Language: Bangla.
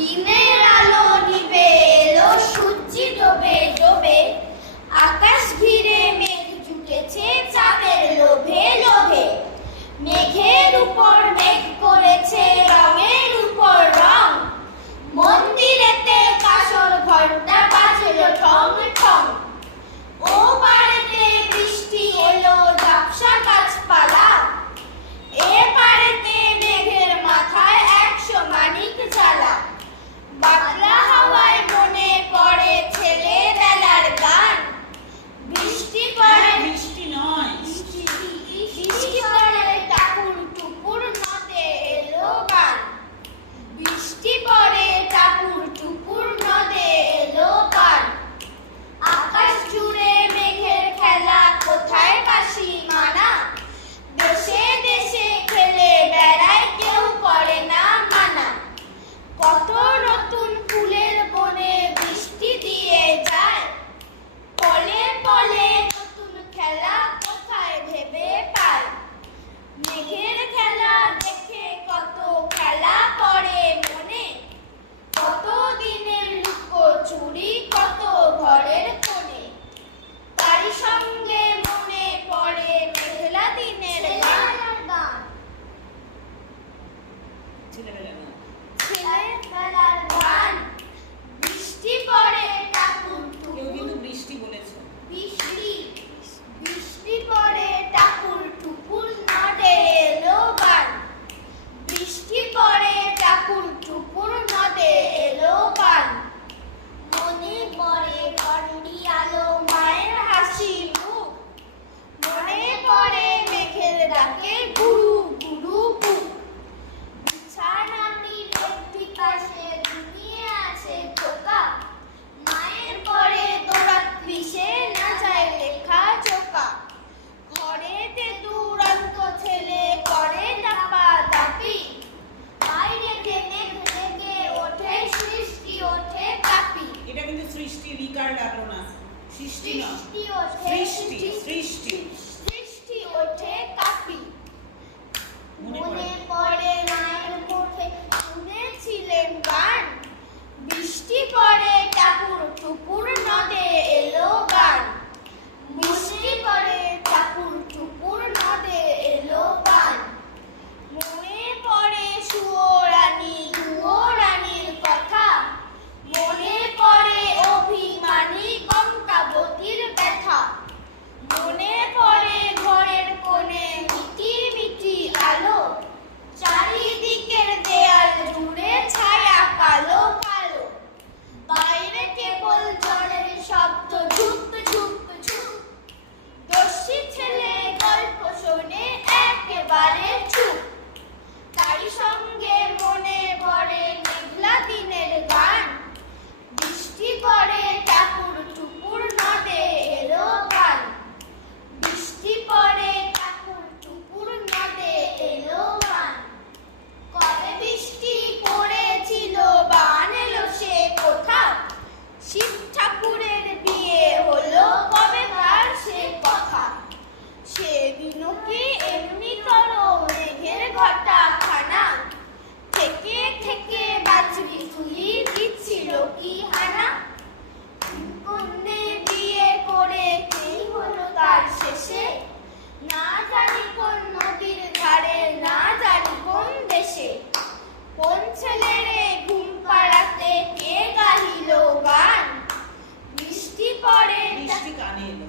দিনের আলো নিভে এলো, সূর্য ডোবে ডোবে, আকাশ ঘিরে মেঘ জুটেছে চাঁদের লোভে লোভে। মেঘের উপর মেঘ করেছে রঙের উপর রং, মন্দিরেতে কাসর ঘন্টা বাজলো ঠং ঠং। ও পারেতে বৃষ্টি এলো ঝাপসা গাছপালা, এ পারেতে মেঘের মাথায় 100 মানিক জ্বালা। বাদলা হাওয়ায় মনে পড়ে ছেলেবেলার গান, বৃষ্টি পড়ে বৃষ্টি নয়, বৃষ্টি পড়ে টাপুর টুপুর নদে এলো গান, বৃষ্টি পড়ে টাপুর টুপুর নদে এলো গান। আকাশ জুড়ে মেঘের খেলা, কোথায় বাঁশি মানা, দেশে দেশে খেলে বেড়ায় কেউ করে না মানা। কত নতুন ফুলের বনে বৃষ্টি দিয়ে যায়, পলে পলে নতুন খেলা কোথায় ভেবে পায়। মেঘের খেলা দেখে কত খেলা পড়ে মনে, কত দিনের লুকোচুরি কত ঘরের কোণে। তারই সঙ্গে মনে পড়ে মেঘলা দিনের গান, ছেলেবেলা না। ছেলেবেলার গান। বৃষ্টি পড়ে টাপুর কেউ টুপুর, কিন্তু বৃষ্টি বলেছে। বৃষ্টি বৃষ্টি পড়ে টাপুর টুপুর নদে এলো গান, বৃষ্টি পড়ে টাপুর টুপুর নদে এলো গান। মনে পড়ে ঘন্টি আলো মায়ের হাসি মুখ, মনে পড়ে মেঘের ডাকে গুরু গুরু বুক। বিছানাটির একটি পাশে ঘুমিয়ে আছে খোকা, মায়ের পরে দৌড়াত পিছে না যায় লেখা চোকা। ঘরেতে দুরন্ত ছেলে করে দাপা দাপি, বাইরেতে মেঘ লেগে ওঠে সৃষ্টি ওঠে কাপি। এটা কিন্তু সৃষ্টি রিকার লাগলো না, সৃষ্টি না, সৃষ্টি ওঠে সৃষ্টি সৃষ্টি। সৃষ্টি ওঠে কাপি। মনে মনে পড়ে পড়ে মায়ের মুখে শুনেছিলেন গান, বৃষ্টি পড়ে টাপুর টুপুর নদে এলো গান, বৃষ্টি পড়ে টাপুর টুপুর নদে এলো গান। মনে পড়ে সুয়োরানী দুয়োরানীর কথা, মনে পড়ে অভিমানী কঙ্কাবতীর ব্যথা। মনে পড়ে ঘরের কোণে মিটি মিটি আলো, চারিদিকের দেয়াল জুড়ে ছায়া কালো কালো। বাইরে কেবল জলের শব্দ ঝুপ ঝুপ ঝুপ, দস্যি ছেলে গল্প শোনে একেবারে চুপ। তারই সঙ্গে মনে পড়ে মেঘলা দিনের গান, বৃষ্টি পড়ে টাপুর টুপুর নদে এলো গান, বৃষ্টি পড়ে টাপুর টুপুর নদে এলো গান। কবে বৃষ্টি পড়েছিল বান এলো সে কোথা, শিব ঠাকুরের বিয়ে হলো কবেকার সে কথা। সেদিনও কি এমনি করো মেঘের ঘটা খানা, থেকে থেকে বাজবি তুলি দিচ্ছিল কি হানা। কন্যে বিয়ে করে কি হলো তার শেষে, না জানি কোন নদীর ধারে না জানি কোন দেশে। কোন ছেলেরে ঘুম পাড়াতে কে গাহিল গান, বৃষ্টি পড়ে বৃষ্টি কানে এলো।